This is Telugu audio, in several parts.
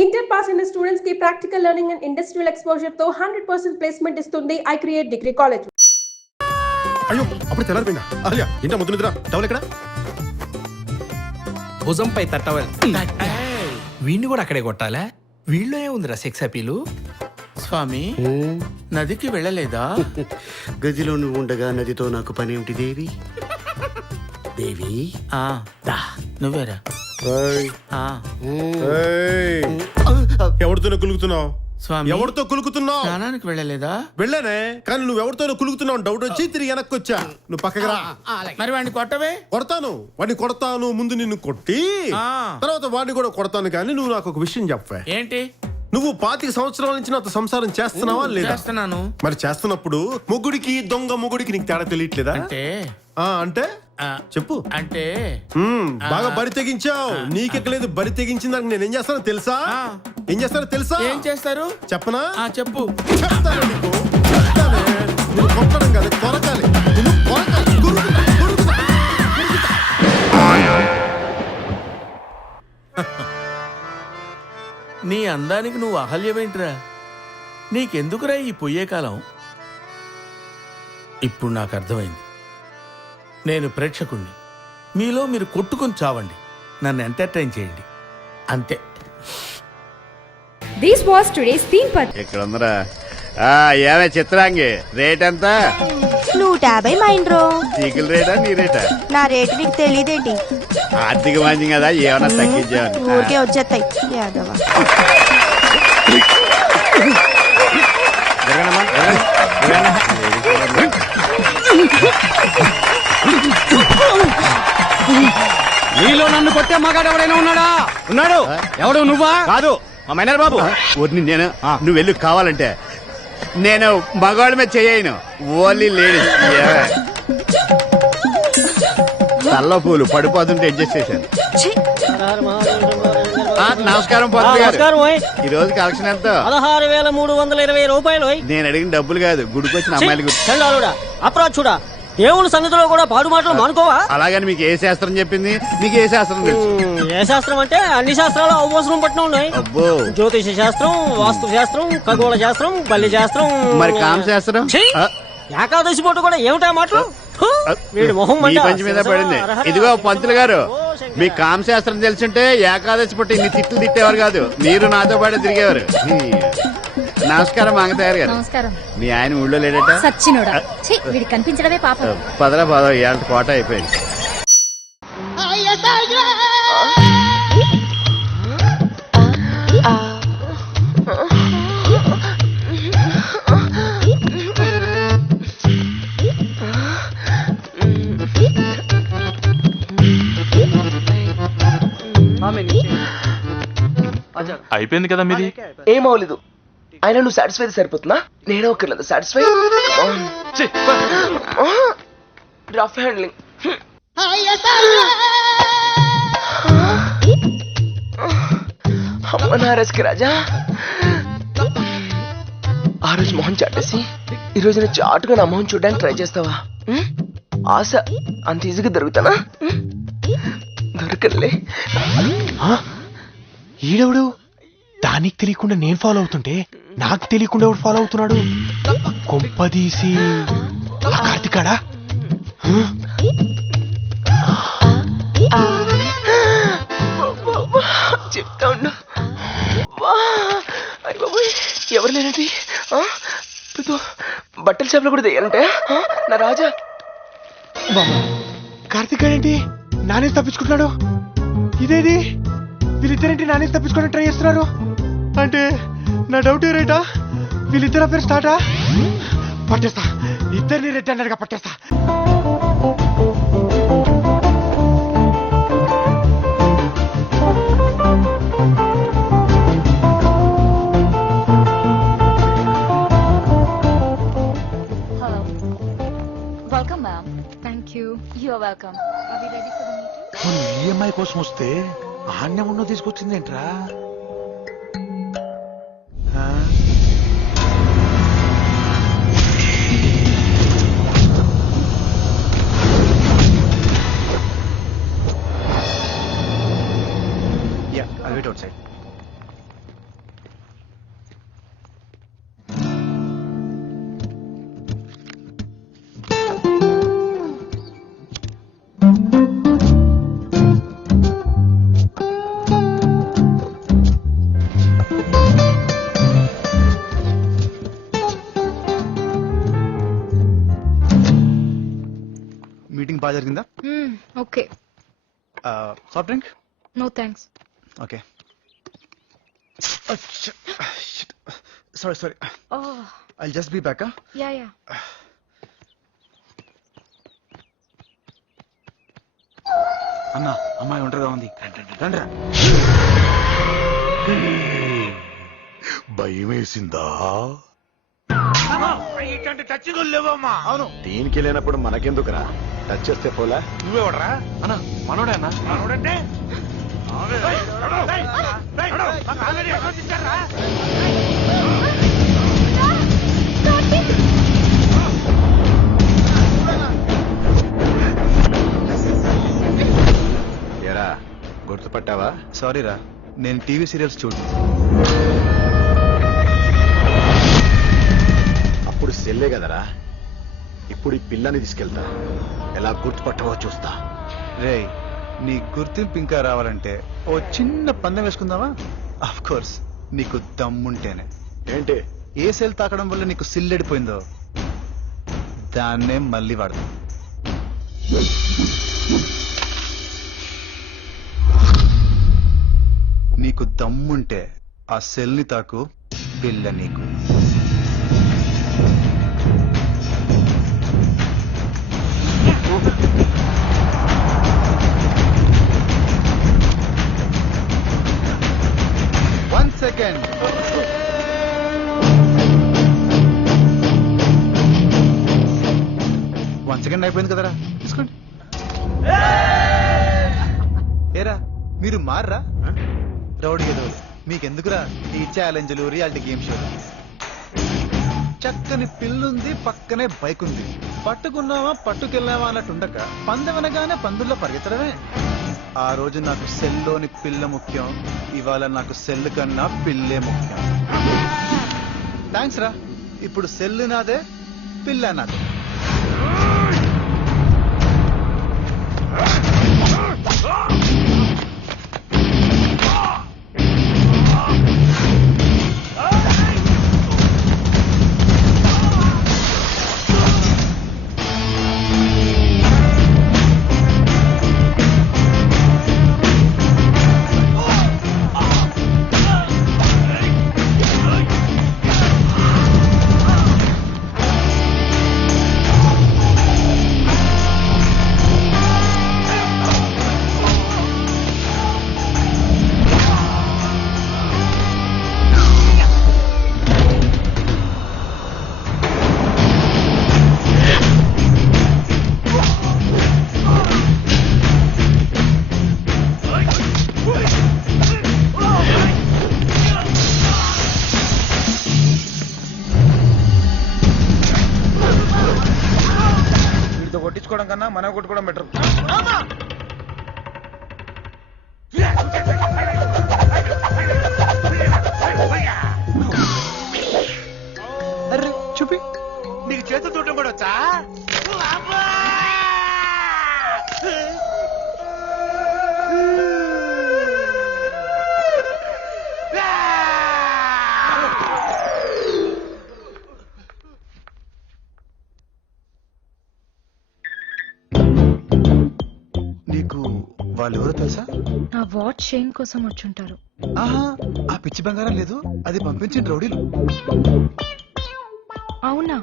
ఇంటర్ పాస్ అయిన స్టూడెంట్స్ కి practical learning and industrial exposure తో 100% ప్లేస్మెంట్ ఇస్తుంది ఐ క్రియేట్ డిగ్రీ కాలేజ్. అయ్యో అప్పుడు తెల్లారిపోయిందా? అలియా ఇంట ముద్దు నిద్ర టవల్ ఎక్కడ? భుజంపై తట్టవల్. వీణ్ణి కూడా అక్కడే కొట్టాలా? వీళ్ళో ఏముందిరా సెక్స్ అపీలు? స్వామి నదికి వెళ్ళలేదా? గదిలో నువ్వు ఉండగా నదితో నాకు పనేమిటి దేవి? దేవి నువ్వేరా? ఎవరితోనే కులుకుతున్నావు స్వామి ఎవరితో కులుకుతున్నావు? స్నానానికి వెళ్ళలేదా? వెళ్ళానే, కానీ నువ్వు ఎవరితోనే కులుకుతున్నావు డౌట్ వచ్చి తిరిగి వెనక్కి వచ్చా. నువ్వు పక్కకి రా. మరి వాడిని కొట్టవే. వాడిని కొడతాను, ముందు నిన్ను కొట్టి తర్వాత వాడిని కూడా కొడతాను. కానీ నువ్వు నాకు ఒక విషయం చెప్పవే. ఏంటి? నువ్వు 25 సంవత్సరాల నుంచి నాతో సంసారం చేస్తున్నావా లేదా? చేస్తున్నాను. మరి చేస్తున్నప్పుడు మొగుడికి దొంగ మొగుడికి నీకు తేడా తెలియట్లేదా? అంటే చెప్పు. అంటే బాగా బరి తెగించావు. నీకెక్కలేదు, బరి తెగించిందని నేను ఏం చేస్తానో తెలుసా? ఏం చేస్తానో తెలుసా? ఏం చేస్తారు చెప్పనా? చెప్పు. చెప్తాను నీకు. చెప్తానే. నిన్ను కొట్టడం కాదు, కొరకాలి. నిన్ను కొరకాలి. కొరుకుతా, కొరుకుతా, కొరుకుతా. నీ అందానికి నువ్వు అహల్యమేంట్రా? నీకెందుకురా ఈ పొయ్యే కాలం? ఇప్పుడు నాకు అర్థమైంది. నేను ప్రేక్షకుణ్ణి. మీలో మీరు కొట్టుకుని చావండి, నన్ను ఎంటర్టైన్ చేయండి, అంతే. This was today's theme party. ఇక్కడ ఉందరా. ఏమే చిత్రాంగి, రేట్ ఎంత? 150 మైండ్రో. చీకుల రేటా నీ రేటా? నా రేటు నీకు తెలియదేంటి? ఆర్థిక మంచి కదా, ఏమన్నా తగ్గించావని. ఊరికే వచ్చేస్తాయి యాదవ. నీలో నన్ను కొట్టే మగాడు ఎవడైనా ఉన్నాడా? ఉన్నాడు. ఎవడు? నువ్వా? కాదు, మా మైనర్ బాబు. ఊరిని నేను. నువ్వు వెళ్ళి కావాలంటే నేను మగవాళ్ళ మీద చేయను, ఓన్లీ లేడీస్. తల్లో పూలు పడిపోతుంటే అడ్జస్ట్ చేశాను. నమస్కారం పంతులు గారు. ఈ రోజు కలెక్షన్ ఎంత? 16,320 రూపాయలు. నేను అడిగిన డబ్బులు కాదు, గుడికొచ్చిన అమ్మాయిలు. అప్రాచుడా, దేవుని సన్నిధిలో కూడా పాడు మాటలు మానుకోవా? అలాగని మీకు ఏ శాస్త్రం చెప్పింది? మీకు ఏ శాస్త్రం తెలుసు? ఏ శాస్త్రం అంటే అన్ని శాస్త్రాలు అవసరం పట్టిన ఉన్నాయి. అబ్బో, జ్యోతిష శాస్త్రం, వాస్తు శాస్త్రం, ఖగోళ శాస్త్రం, బల్లి శాస్త్రం, మరి కామ శాస్త్రం. ఏకాదశి పూట కూడా ఏమిటా మాటలు? వీడి మొహం ఈ పంచి మీద పడింది. ఇదిగో పంతులు గారు, మీ కామ శాస్త్రం తెలుసుంటే ఏకాదశి పుట్టి ఇన్ని తిట్లు తిట్టేవారు కాదు, మీరు నాతో పాటు తిరిగేవారు. నమస్కారం మంగతయ్యారు గారు. నమస్కారం. మీ ఆయన ఊళ్ళో లేడట? సచ్చినోడా, వీడి కనిపించడమే పాపం. పదరా పదవ, ఏళ్ళ కోట అయిపోయింది. అయిపోయింది కదా మీది. ఏం అవ్వలేదు. అయినా నువ్వు సాటిస్ఫై సరిపోతున్నా? నేనే ఒక్కర్లేదు సాటిస్ఫై. Rough handling. అమ్మ నారస్కి రాజా, ఆ రోజు మొహం చాటేసి ఈ రోజు నేను చాటుగా నా మొహం చూడడానికి ట్రై చేస్తావా? ఆశ అంత ఈజీగా దొరుకుతానా? దొరకలే. ఈడెవడు? దానికి తెలియకుండా నేను ఫాలో అవుతుంటే నాకు తెలియకుండా ఎవడు ఫాలో అవుతున్నాడు? కొంపదీసి ఆ కార్తికాడా? చెప్తా ఉండు. ఎవరు లేనండి. బట్టల షాప్లో కూడా తెయ్యాలంటే నా రాజా. కార్తికాడేంటి నానే తప్పించుకుంటున్నాడు? ఇదేది? వీళ్ళిద్దరేంటి నానే తప్పించుకోవడానికి ట్రై చేస్తున్నారు? అంటే నా డౌట్ రైటా? వీళ్ళిద్దరు అఫేర్ స్టార్టా? పట్టేస్తా, ఇద్దరిని రెడ్ హ్యాండెడ్గా పట్టేస్తా. Welcome ma'am. Thank you. You are welcome. Are we ready for the meeting? EMI కోసం వస్తే ఆన్యమున్నో తీసుకొచ్చిందేంట్రా? I'll wait outside. బాగా జరిగిందా? Okay. Soft drink? No thanks. Okay. Sorry I just be back. Yeah. అన్నా అమ్మాయి ఒంటరిగా ఉంది, రండి. భయం వేసిందా? ఇట్లాంటి టచ్గా లేవమ్మా. అవును, దీనికి లేనప్పుడు మనకెందుకురా? టచ్ చేస్తే పోలా? నువ్వెవడరా? అన్నా మనోడే అన్నా. మనోడంటే ఎరా గుర్తుపట్టావా? సారీరా, నేను టీవీ సీరియల్స్ చూడు. అప్పుడు సెల్లే కదరా, ఇప్పుడు ఈ పిల్లని తీసుకెళ్తా. ఎలా గుర్తుపట్టవో చూస్తా. రే, నీ గుర్తింపు ఇంకా రావాలంటే ఓ చిన్న పందెం వేసుకుందామా? ఆఫ్ కోర్స్, నీకు దమ్ముంటేనే. ఏంటి? ఏ సెల్ తాకడం వల్ల నీకు సిల్లెడిపోయిందో దాన్నే మళ్ళీ వాడదాం. నీకు దమ్ముంటే ఆ సెల్ని తాకు, పిల్ల నీకు. One second. One second అయిపోయింది కదరా, తీసుకోండి. ఏరా, మీరు మారరా? రౌడీ ఏదో మీకెందుకురా ఈ ఛాలెంజ్లు, రియాలిటీ గేమ్ షోలు? చక్కని పిల్లుంది, పక్కనే బైక్ ఉంది, పట్టుకున్నావా పట్టుకెళ్ళావా అన్నట్టు ఉండక పందెవనగానే పందుల్లో పరిగెత్తడమే. ఆ రోజు నాకు సెల్లోని పిల్ల ముఖ్యం, ఇవాళ నాకు సెల్ కన్నా పిల్లే ముఖ్యం. థ్యాంక్స్ రా, ఇప్పుడు సెల్ నాదే, పిల్ల నాదే. కొట్టించుకోవడం కన్నా మనం కొట్టుకోవడం బెటర్. అరే చూపి, నీకు చేతులు చూడటం కూడా వచ్చా? నీకు వాళ్ళెవరో తెలుసా? నా వాచ్ చైన్ కోసం వచ్చుంటారు. ఆహా, ఆ పిచ్చి బంగారం లేదు, అది పంపించిన రౌడీలు. అవునా?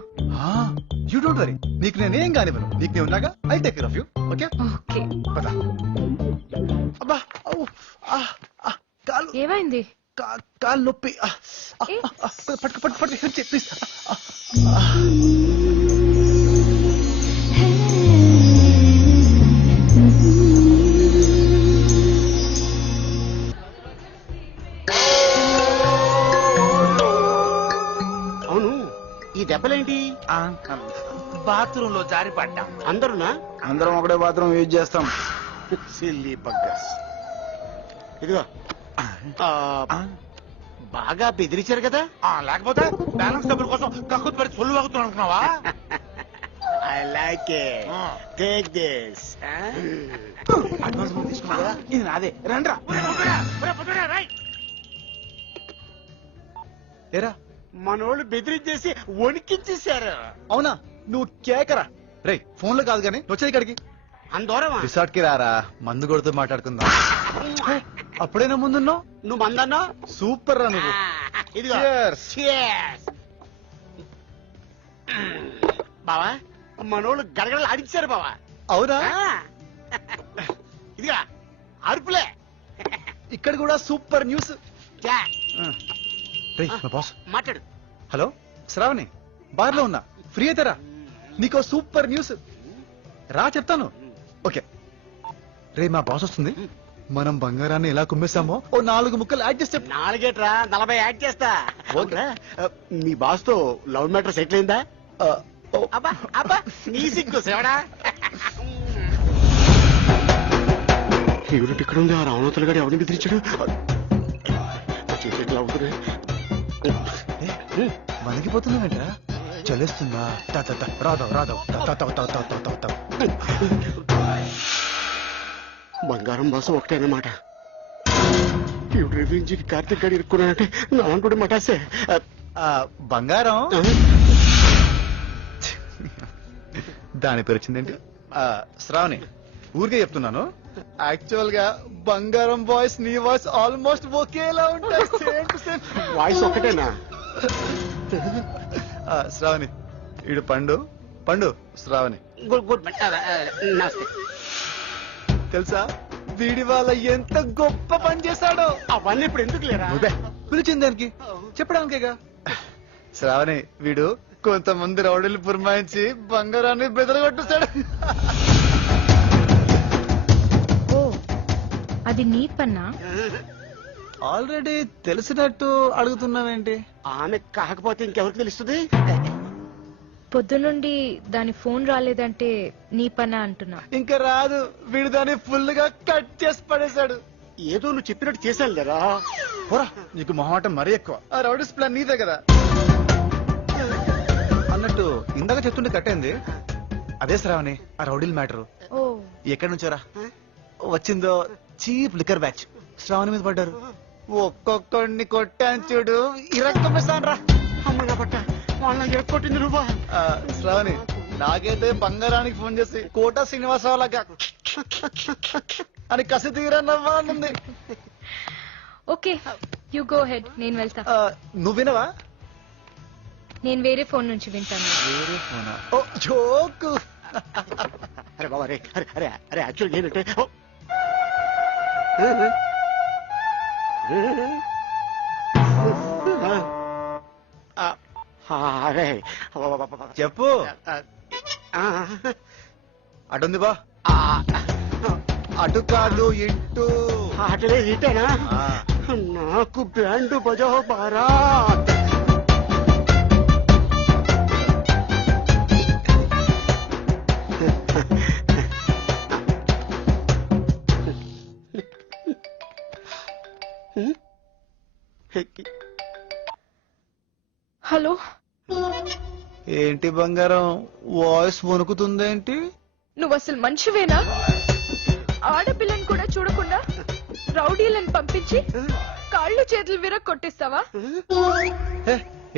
యూ డోంట్ వరీ, నీకు నేనేం కానివ్వను. నీకు నేను ఉన్నాగా, I take care of you. Okay okay. పద. అబ్బా, కాలు ఏమైంది? కాలు నొప్పి. పట్టుకు పట్టు పట్టు ప్లీజ్. అవును, ఈ దెబ్బలేంటి? బాత్రూమ్ లో జారి పడ్డా. అందరునా? అందరం ఒకటే బాత్రూమ్ యూజ్ చేస్తాం. సిల్లీ బగ్గస్. ఇదిగో, బాగా బెదిరించారు కదా? లేకపోతే బ్యాలెన్స్ డబ్బుల కోసం కక్కుతు పడి సొల్లు వాగుతున్నావు అనుకున్నావా? I like it. Take this. Advance తీసుకున్నా కదా, ఇది నాదే. రండ్రా. ఏరా, మనోళ్ళు బెదిరించేసి వణికించేశారు. అవునా? నువ్వు కేకరా. రే, ఫోన్ లో కాదు కానీ వచ్చేది ఇక్కడికి. అందోరమా రిసార్ట్ కి రారా మందు కొడుతూ మాట్లాడుకుందాం. అప్పుడైనా ముందున్నావు. నువ్వు మందన్నా సూపర్ రా నువ్వు. ఇదిగో Cheers. Cheers. బావా మనోళ్ళు గడగడలు ఆడించారు బావా. అవునా? ఇదిగా అరుపులే. ఇక్కడ కూడా సూపర్ న్యూస్. యా. రేయ్ మా బాస్. మాట్లాడు. హలో శ్రావణి, బార్ లో ఉన్నా, ఫ్రీ అయితేరా, నీకో సూపర్ న్యూస్. రా చెప్తాను. ఓకే రే, మా బాస్ వస్తుంది, మనం బంగారాన్ని ఎలా కుమ్మేస్తామో ఓ 4 ముక్కలు యాడ్ చేసి చెప్పు. 4 40 యాడ్ చేస్తా. ఓకే. మీ బాస్ తో లవ్ మ్యాటర్ సెటిల్ అయిందా? అబ్బా అబ్బా నీ సిగ్గు సేవడా. యూనిట్ ఇక్కడ ఉంది. ఆ రావణోతలు గారు ఎవరిని బెదిరించాడు? చేసేట్లా అవుతుంది. మనకిపోతున్నావేంట్రా? చలేస్తుందా? రాదవ్ రాదవ్. బంగారం బాసు ఒకటే అన్నమాట. ఇప్పుడు రివ్యూంచి కార్తీక్ గారు ఇరుక్కున్నానంటే నాన్న మటాసే. బంగారం దాని పేరు వచ్చిందేంటి? శ్రావణి, ఊరికే చెప్తున్నాను. యాక్చువల్ గా బంగారం వాయిస్ నీ వాయిస్ ఆల్మోస్ట్ ఒకేలా ఉంటాయి. సేమ్ టు సేమ్ వాయిస్ ఒకటేనా? శ్రావణి, ఇడు పండు. పండు శ్రావణి గుడ్ గుడ్ నమస్తే. తెలుసా వీడి వాళ్ళ ఎంత గొప్ప పని చేశాడో? అవన్నీ ఇప్పుడు ఎందుకు లేరా? పిలిచింది దానికి చెప్పడానికేగా. శ్రావణి, వీడు కొంతమంది రౌడీలు పురమాయించి బంగారాన్ని బెదరగొట్టేశాడు. ఓ అది నీ పన్నా? ఆల్రెడీ తెలిసినట్టు అడుగుతున్నావేంటి? ఆమె కాకపోతే ఇంకెవరికి తెలుస్తుంది? పొద్దునుండి దాని ఫోన్ రాలేదంటే నీ పన్నా అంటున్నా. ఇంకా రాదు. వీడు దాన్ని ఫుల్ గా కట్ చేసి పడేశాడు. ఏదో నువ్వు చెప్పినట్టు చేశాను లేరా? పోరా, నీకు మొహమాటం మరీ ఎక్కువ. ఆ రౌడీస్ ప్లాన్ నీదే కదా. అన్నట్టు ఇందాక చెప్తుంటే కట్టేంది అదే శ్రావణి, ఆ రౌడీల మ్యాటర్. ఓ ఎక్కడి నుంచోరా వచ్చిందో? చీప్ లిక్కర్ బ్యాచ్ శ్రావణి మీద పడ్డారు. ఒక్కొక్కడిని కొట్టాను చూడు, ఇరక్కమేస్తాను రా. అమ్మ నా పట్ట వాళ్ళని ఎక్కొట్టింది నువ్వా? శ్రావణి, నాకైతే బంగారానికి ఫోన్ చేసి కోటా శ్రీనివాసరావు లాగా అని కసి తీరా నవ్వాలనుంది. ఓకే యు గో హెడ్, నేను వెళ్తా. నువ్వు వినవా? నేను వేరే ఫోన్ నుంచి వింటాను. వేరే ఫోనా? ఓ జోక్. అరే బాబా రే, అరే అరే అరే యాక్చువల్ ఏంటంటే అరే చెప్పు. అటుంది బా. అటు కాదు ఇటు. అటలే ఇటేనా? నాకు బ్యాండ్ బజో బారా. హలో ఏంటి బంగారం వాయిస్ వణుకుతుందేంటి? నువ్వు అసలు మనిషివేనా? ఆడపిల్లని కూడా చూడకుండా రౌడీలను పంపించి కాళ్ళు చేతులు విరగ కొట్టిస్తావా?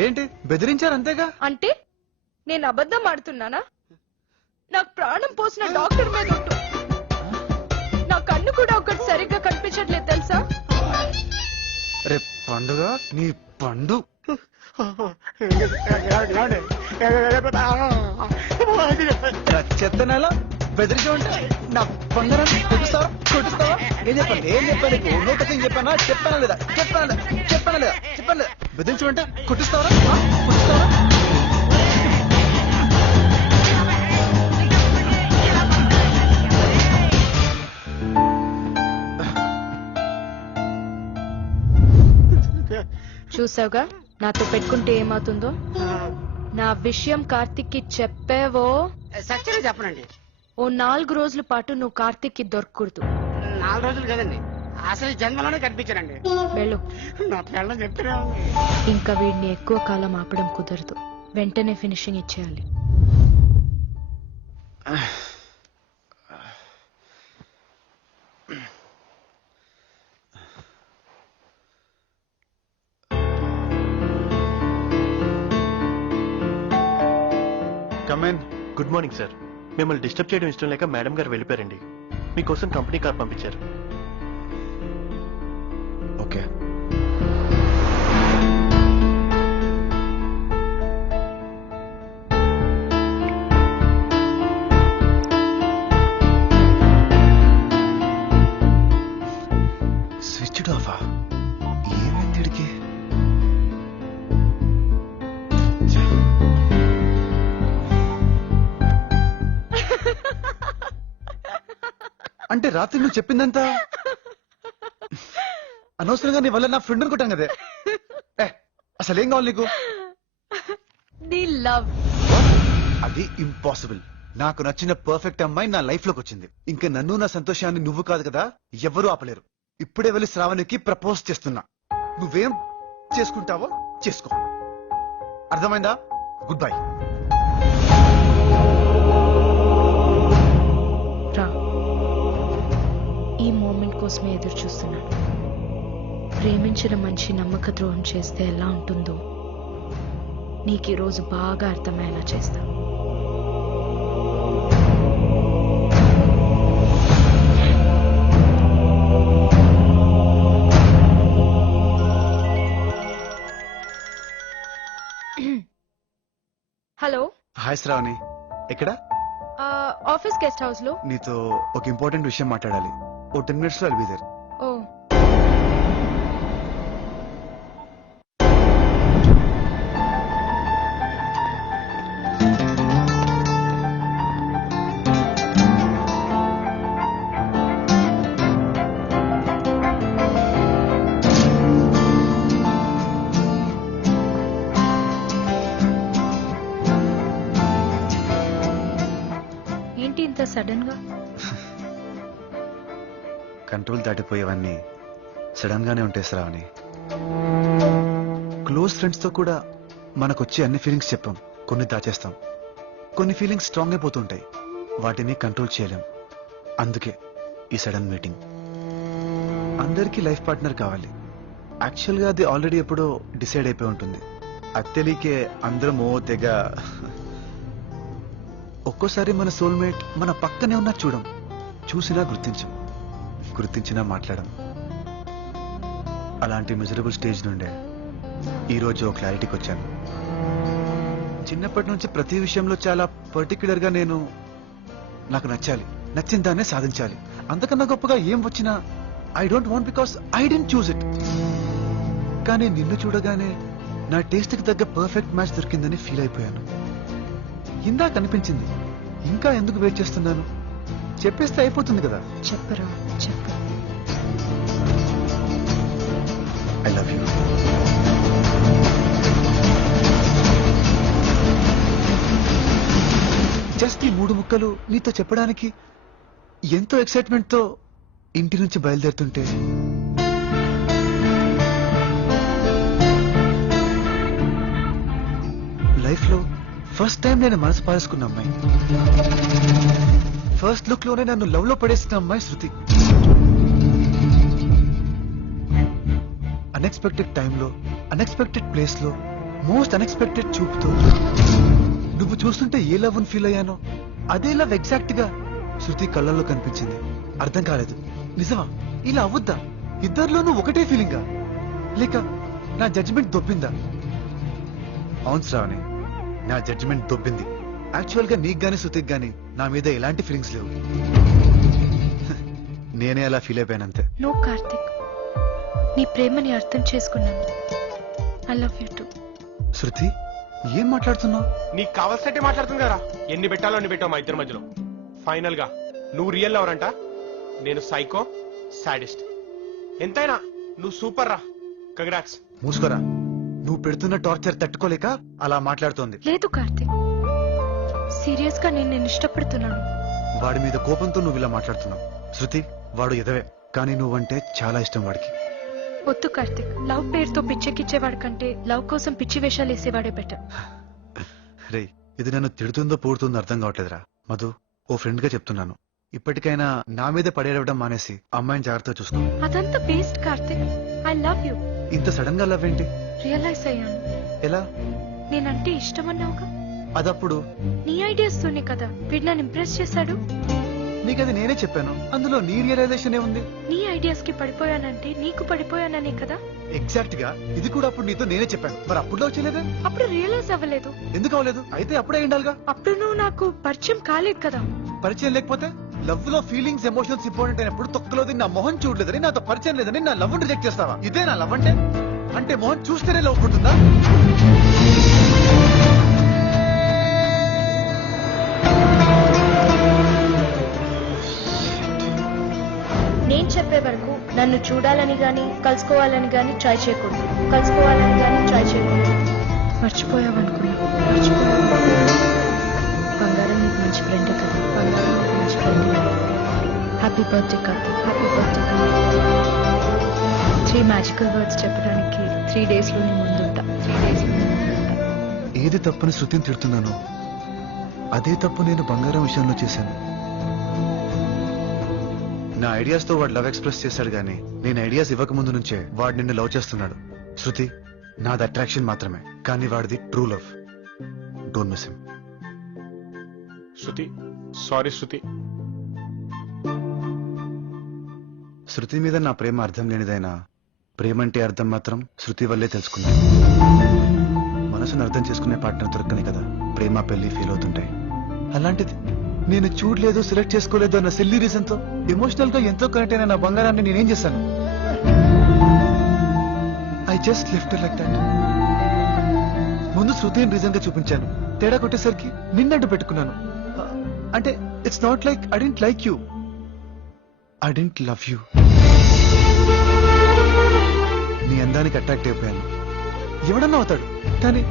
ఏంటి బెదిరించారు అంతేగా? అంటే నేను అబద్ధం ఆడుతున్నానా? నాకు ప్రాణం పోసిన డాక్టర్ మీద ఒట్టు. నా కన్ను కూడా ఒకటి సరిగ్గా కనిపించట్లేదు తెలుసా? రే పండుగ నీ పండు. చెత్త నెల బెదిరించమంటే నా బంగారాన్ని కొట్టిస్తావా? కొట్టిస్తావా? ఏం చెప్పండి? ఏం చెప్పాను? నోటకి చెప్పానా? చెప్పానా లేదా? చెప్పానా లేదా? చెప్పానా లేదా? చెప్పాను లేదా? బెదిరించమంటే కొట్టిస్తావా? కొట్టిస్తావా? చూసావుగా నాతో పెట్టుకుంటే ఏమవుతుందో. నా విషయం కార్తిక్ కి చెప్పావో సత్యమే చెప్పనండి. ఓ 4 రోజుల పాటు నువ్వు కార్తిక్ కి దొరకకూడదు. 4 రోజులు కదండి, అసలు ఈ జన్మలోనే కనిపించానండి. వెళ్ళు. నా పిల్లలు చెప్తున్నా. ఇంకా వీడిని ఎక్కువ కాలం ఆపడం కుదరదు. వెంటనే ఫినిషింగ్ ఇచ్చేయాలి. Good morning sir. మిమ్మల్ని డిస్టర్బ్ చేయడం ఇష్టం లేక మేడం గారు వెళ్ళిపోయారండి. మీకోసం కంపెనీ కార్ పంపించారు. ఓకే. స్విచ్డ్ ఆఫా? ఏమైంది వీడికి? అంటే రాత్రి నువ్వు చెప్పిందంతా అనవసరంగా నీ వల్ల నా ఫ్రెండ్ అనుకుంటాం కదే. అసలు ఏం కావాలి నీకు? నీ లవ్. అది ఇంపాసిబుల్. నాకు నచ్చిన పర్ఫెక్ట్ అమ్మాయి నా లైఫ్ లోకి వచ్చింది. ఇంకా నన్ను నా సంతోషాన్ని నువ్వు కాదు కదా ఎవ్వరూ ఆపలేరు. ఇప్పుడే వెళ్ళి శ్రావణికి ప్రపోజ్ చేస్తున్నా. నువ్వేం చేసుకుంటావో చేసుకో. అర్థమైందా? Good bye. రా, ఈ మూమెంట్ కోసమే ఎదురు చూస్తున్నాను. ప్రేమించిన మనిషి నమ్మక ద్రోహం చేస్తే ఎలా ఉంటుందో నీకు ఈ రోజు బాగా అర్థమయ్యేలా చేస్తా. హలో. హాయ్ శ్రావణి. ఎక్కడ? ఆఫీస్ గెస్ట్ హౌస్ లో. నీతో ఒక ఇంపార్టెంట్ విషయం మాట్లాడాలి. ఓ 10 minutes లో అల్బీ దేర్. ఓ, ఏంటి ఇంత సడన్ గా? కంట్రోల్ దాటిపోయేవన్నీ సడన్ గానే ఉంటాయి శ్రావణి. క్లోజ్ ఫ్రెండ్స్ తో కూడా మనకొచ్చే అన్ని ఫీలింగ్స్ చెప్పాం, కొన్ని దాచేస్తాం. కొన్ని ఫీలింగ్స్ స్ట్రాంగ్ అయిపోతుంటాయి, వాటిని కంట్రోల్ చేయలేం. అందుకే ఈ సడన్ మీటింగ్. అందరికీ లైఫ్ పార్ట్నర్ కావాలి. యాక్చువల్ గా అది ఆల్రెడీ ఎప్పుడో డిసైడ్ అయిపోయి ఉంటుంది. అది తెలియకే అందరం ఓ తెగ. ఒక్కోసారి మన సోల్మేట్ మన పక్కనే ఉన్నా చూడం, చూసినా గుర్తించం, గుర్తించినా మాట్లాడం. అలాంటి మిజరబుల్ స్టేజ్ నుండే ఈరోజు ఓ క్లారిటీకి వచ్చాను. చిన్నప్పటి నుంచి ప్రతి విషయంలో చాలా పర్టిక్యులర్ గా నాకు నచ్చాలి, నచ్చిన దాన్నే సాధించాలి. అంతకన్నా గొప్పగా ఏం వచ్చినా I don't want because I didn't choose it. కానీ నిన్ను చూడగానే నా టేస్ట్ కి తగ్గ పర్ఫెక్ట్ మ్యాచ్ దొరికిందని ఫీల్ అయిపోయాను. ఇందాక అనిపించింది, ఇంకా ఎందుకు వెయిట్ చేస్తున్నాను, చెప్పేస్తే అయిపోతుంది కదా. చెప్పరా, చెప్పు. I love you. జస్ట్ ఈ 3 ముక్కలు నీతో చెప్పడానికి ఎంతో ఎక్సైట్మెంట్ తో ఇంటి నుంచి బయలుదేరుతుంటే లైఫ్ లో ఫస్ట్ టైం నేను మనసు పారేసుకున్న అమ్మాయి, ఫస్ట్ లుక్ లోనే నన్ను లవ్ లో పడేసిన అమ్మాయి శృతి. అన్ఎక్స్పెక్టెడ్ టైంలో, అన్ఎక్స్పెక్టెడ్ ప్లేస్ లో, మోస్ట్ అన్ఎక్స్పెక్టెడ్ చూపుతో నువ్వు చూస్తుంటే ఏ లవ్ అని ఫీల్ అయ్యానో అదే లవ్ ఎగ్జాక్ట్ గా శృతి కళ్ళల్లో కనిపించింది. అర్థం కాలేదు, నిజమా ఇలా అవ్వద్దా? ఇద్దరిలోనూ ఒకటే ఫీలింగా, లేక నా జడ్జిమెంట్ దొబ్బిందా? అవును శ్రావణి, నా జడ్జిమెంట్ దొబ్బింది. యాక్చువల్ గా నీకు గానీ శృతికి గానీ నా మీద ఎలాంటి ఫీలింగ్స్ లేవు. నేనే అలా ఫీల్ అయిపోయానంతే. నో కార్తిక్, నీ ప్రేమని అర్థం చేసుకున్నాను. I love you too. Shruti, ఏం మాట్లాడుతున్నావు? నీకు కావాల్సినట్టే మాట్లాడుతుంది కదా. ఎన్ని పెట్టాలో అన్ని పెట్టావు మా ఇద్దరి మధ్యలో. ఫైనల్ గా నువ్వు రియల్ లవర్ అంట, నేను సైకో సాడిస్ట్. ఎంతైనా నువ్వు సూపర్ రా. కంగ్రాట్స్. మూసుకోరా, నువ్వు పెడుతున్న టార్చర్ తట్టుకోలేక అలా మాట్లాడుతోంది. లేదు కార్తిక్, సీరియస్ గా నేను నిన్ను ఇష్టపడుతున్నాను. వాడి మీద కోపంతో నువ్వు ఇలా మాట్లాడుతున్నావు. శృతి, వాడు ఎదవే, కానీ నువ్వంటే చాలా ఇష్టం వాడికి. వద్దు కార్తిక్, లవ్ పేరుతో పిచ్చెక్కిచ్చేవాడి కంటే లవ్ కోసం పిచ్చి వేషాలు వేసేవాడే బెటర్. రే, ఇది నన్ను తిడుతుందో పూడుతుందో అర్థం కావట్లేదురా. మధు, ఓ ఫ్రెండ్ గా చెప్తున్నాను, ఇప్పటికైనా నా మీద పడేయడం మానేసి అమ్మాయిని జాగ్రత్తగా చూసుకో. అదంతా బేస్ట్ కార్తిక్. I love you. ఇంత సడన్ గా లవ్ ఏంటి? రియలైజ్ అయ్యాను. ఎలా? నేనంటే ఇష్టమన్నావుగా, అదప్పుడు నీ ఐడియాస్ తోనే కదా వీడు నన్ను ఇంప్రెస్ చేశాడు. నీకు అది నేనే చెప్పాను, అందులో నీ రియలైజేషన్ ఏముంది? నీ ఐడియాస్ కి పడిపోయానంటే నీకు పడిపోయాననే కదా. ఎగ్జాక్ట్ గా ఇది కూడా అప్పుడు నీతో నేనే చెప్పాను, మరి అప్పుడులో వచ్చేలేదే? అప్పుడు రియలైజ్ అవ్వలేదు. ఎందుకు అవ్వలేదు? అయితే అప్పుడే ఉండాలిగా. అప్పుడు నువ్వు నాకు పరిచయం కాలేదు కదా. పరిచయం లేకపోతే లవ్ లో ఫీలింగ్స్ ఎమోషన్స్ ఇంపార్టెంట్ అయినప్పుడు తొక్కలోది నా మొహం చూడలేదని, నాతో పరిచయం లేదని నా లవ్ రిజెక్ట్ చేస్తావా? ఇదే నా లవ్ అంటే? అంటే మొహం చూస్తేనే లవ్ పుట్టిందా? నేను చెప్పే వరకు నన్ను చూడాలని గాని కలుసుకోవాలని గాని ట్రై చేయకూడదు. కలుసుకోవాలని గాని ట్రై చేయకూడదు. మర్చిపోయావనుకున్నా. బంగారం నీకు మంచి ఫ్రెండ్ కదా. బంగారం నీకు మంచి ఫ్రెండ్. హ్యాపీ బర్త్డే కాదు. హ్యాపీ బర్త్డే కాదు. 3 మ్యాజికల్ వర్డ్స్ చెప్పడానికి 3 days లో నీ ముందుంటా. 3 days లో నీ ముందుంటా. ఏది తప్పని శృతిని తిడుతున్నాను, అదే తప్పు నేను బంగారం విషయంలో చేశాను. నా ఐడియాస్ తో వాడు లవ్ ఎక్స్ప్రెస్ చేశాడు గానీ నేను ఐడియాస్ ఇవ్వక ముందు నుంచే వాడు నిన్ను లవ్ చేస్తున్నాడు. శృతి, నాది అట్రాక్షన్ మాత్రమే, కానీ వాడిది true love. Don't miss him. Shruti, sorry Shruti. Shruti మీద నా ప్రేమ అర్థం లేనిదైనా ప్రేమంటే అర్థం మాత్రం శృతి వల్లే తెలుసుకున్నాను. మనసును అర్థం చేసుకునే పార్ట్నర్ దొరకని కదా ప్రేమ పెళ్లి ఫీల్ అవుతుంటాయి. అలాంటిది నేను చూడలేదు, సెలెక్ట్ చేసుకోలేదు అన్న సిల్లీ రీజన్ తో ఎమోషనల్ గా ఎంతో కనెక్ట్ అయిన నా బంగారాన్ని నేనేం చేశాను? I just left like that. ముందు శృతిని రీజన్ గా చూపించాను, తేడా కొట్టేసరికి నిన్నట్టు పెట్టుకున్నాను. అంటే it's not like I didn't like you, I didn't love you. నీ అందానికి అట్రాక్ట్ అయిపోయాను. ఎవడన్నా అవుతాడు, కానీ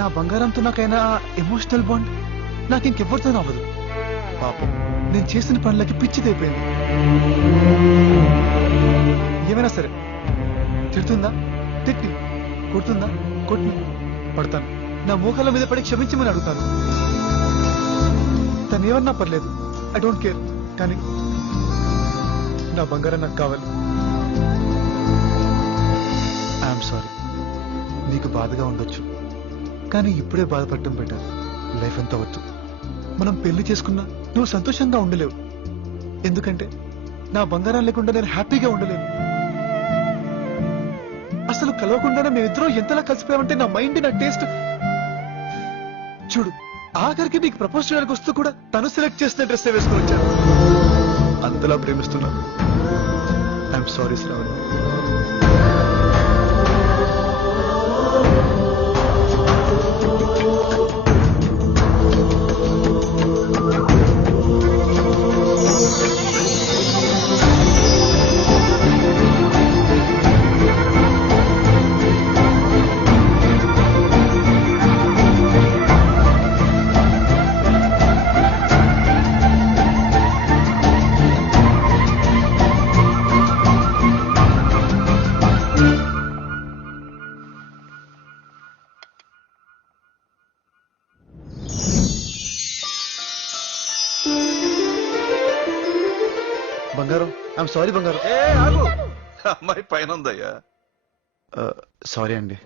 నా బంగారంతో నాకైనా ఎమోషనల్ బాండ్ నాకు ఇంకెవరితోనూ అవ్వదు. పాపం నేను చేసిన పనులకి పిచ్చిదైపోయింది. ఏమైనా సరే తిడుతుందా తిట్టి, కొడుతుందా కొట్టి, పడతాను. నా మోకాళ్ళ మీద పడి క్షమించమని అడుగుతాను. తను ఏమన్నా పర్లేదు, ఐ డోంట్ కేర్. కానీ నా బంగారం నాకు కావాలి. ఐఎమ్ సారీ, నీకు బాధగా ఉండొచ్చు, కానీ ఇప్పుడే బాధపడటం బెటర్. లైఫ్ అంతా వద్దు. మనం పెళ్లి చేసుకున్నా నువ్వు సంతోషంగా ఉండలేవు, ఎందుకంటే నా బంగారం లేకుండా నేను హ్యాపీగా ఉండలేను. అసలు కలవకుండానే మేమిద్దరం ఎంతలా కలిసిపోయామంటే నా మైండ్, నా టేస్ట్. చూడు, ఆఖరికి నీకు ప్రపోజ్ చేయడానికి వస్తూ కూడా తను సెలెక్ట్ చేసిన డ్రెస్ వేసుకుని వచ్చాను. అంతలా ప్రేమిస్తున్నాను. I'm sorry Shravani. బంగారం, ఐఎమ్ సారీ బంగారం. అమ్మాయి పైన ఉందయ్యా. సారీ అండి.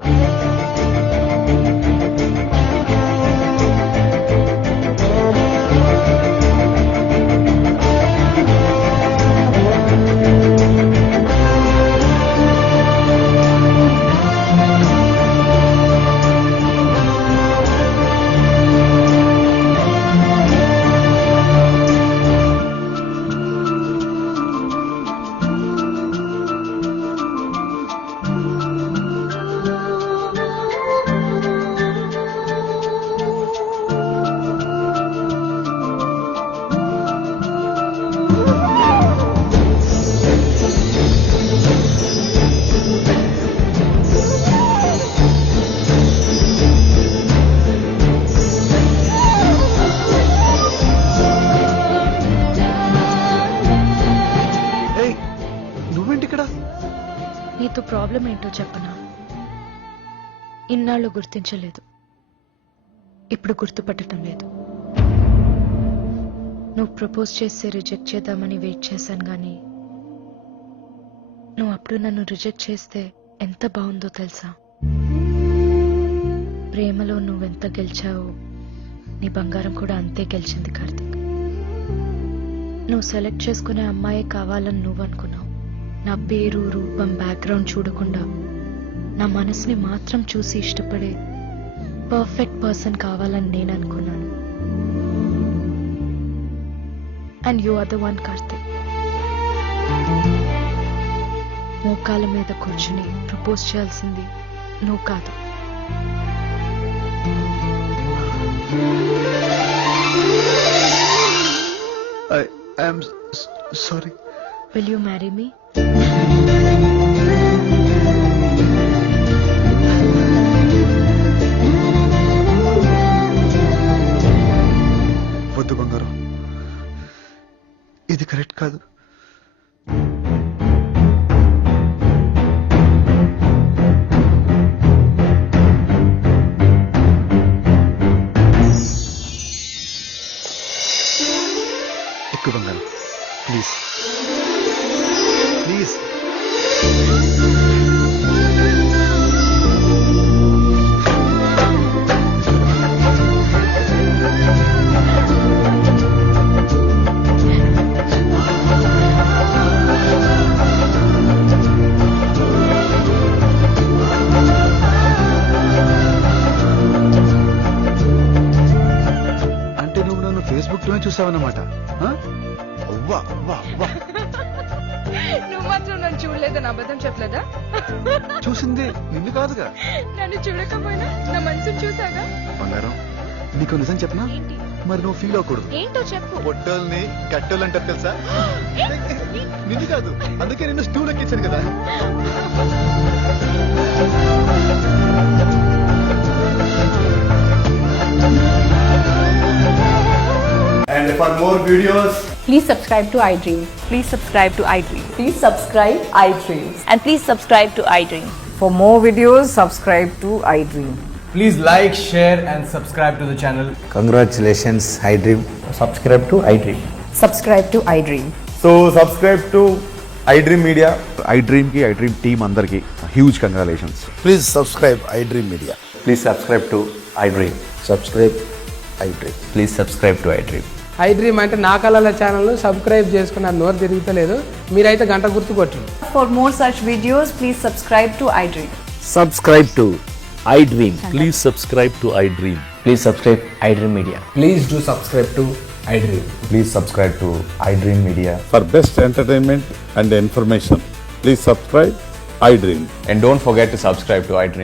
నీతో ప్రాబ్లం ఏంటో చెప్పనా? ఇన్నాళ్ళు గుర్తించలేదు, ఇప్పుడు గుర్తుపట్టడం లేదు. నువ్వు ప్రపోజ్ చేస్తే రిజెక్ట్ చేద్దామని వెయిట్ చేశాను, కానీ నువ్వు అప్పుడు నన్ను రిజెక్ట్ చేస్తే ఎంత బాగుందో తెలుసా? ప్రేమలో నువ్వెంత గెలిచావో నీ బంగారం కూడా అంతే గెలిచింది కార్తిక్. నువ్వు సెలెక్ట్ చేసుకునే అమ్మాయే కావాలని నువ్వు అనుకున్నావు. నా పేరు, రూపం, బ్యాక్గ్రౌండ్ చూడకుండా నా మనసుని మాత్రం చూసి ఇష్టపడే పర్ఫెక్ట్ పర్సన్ కావాలని నేను అనుకున్నాను. And you are the one Karthik. మోకాల మీద కూర్చుని ప్రపోజ్ చేయాల్సింది నువ్వు కాదు. I'm sorry. Will you marry me? వద్దు బంగారం, ఇది కరెక్ట్ కాదు. ఎక్కువ బంగారం, ప్లీజ్ ప్లీజ్. అంటే నువ్వు నన్ను ఫేస్బుక్ లోనే చూసావన్నమాట. అవ్వా అవ్వా అవ్వా, నువ్వు మాత్రం నన్ను చూడలేదని అబద్ధం చెప్పలేదా? చూసింది నిన్ను కాదుగా. నన్ను చూడకపోయినా నా మనసుని చూసాగా. బంగారం, నీకు నిజం చెప్పనా? మరి నువ్వు ఫీల్ అవ్వకూడదు. ఏంటో చెప్పు. పొట్టోల్ని గట్టోళ్ళు అంటారు తెలుసా? నిన్ను కాదు, అందుకే నిన్ను స్టూల్ ఎక్కించాను కదా. And for more videos, Please subscribe to iDream. Please subscribe to iDream. Please subscribe iDream. And please subscribe to iDream. For more videos, subscribe to iDream. please like, share and subscribe to the channel. Congratulations iDream. Subscribe to iDream. Subscribe to iDream. So subscribe to iDream Media. iDream కి iDream టీమ్ అందరికి huge congratulations. Please subscribe iDream media. Please subscribe to iDream. Subscribe iDream. Please subscribe to iDream. iDream అంటే నా కళల ఛానల్ సబ్స్క్రైబ్ చేసుకున్న నోరు తిరుగుతలేదు. మీరైతే గంట గుర్తు కొట్టండి. For more such videos, please subscribe to iDream. Subscribe to iDream. Please subscribe to iDream. Please subscribe iDream Media. Please do subscribe to iDream. Please subscribe to iDream Media. For best entertainment and information, please subscribe iDream. And don't forget to subscribe to iDream.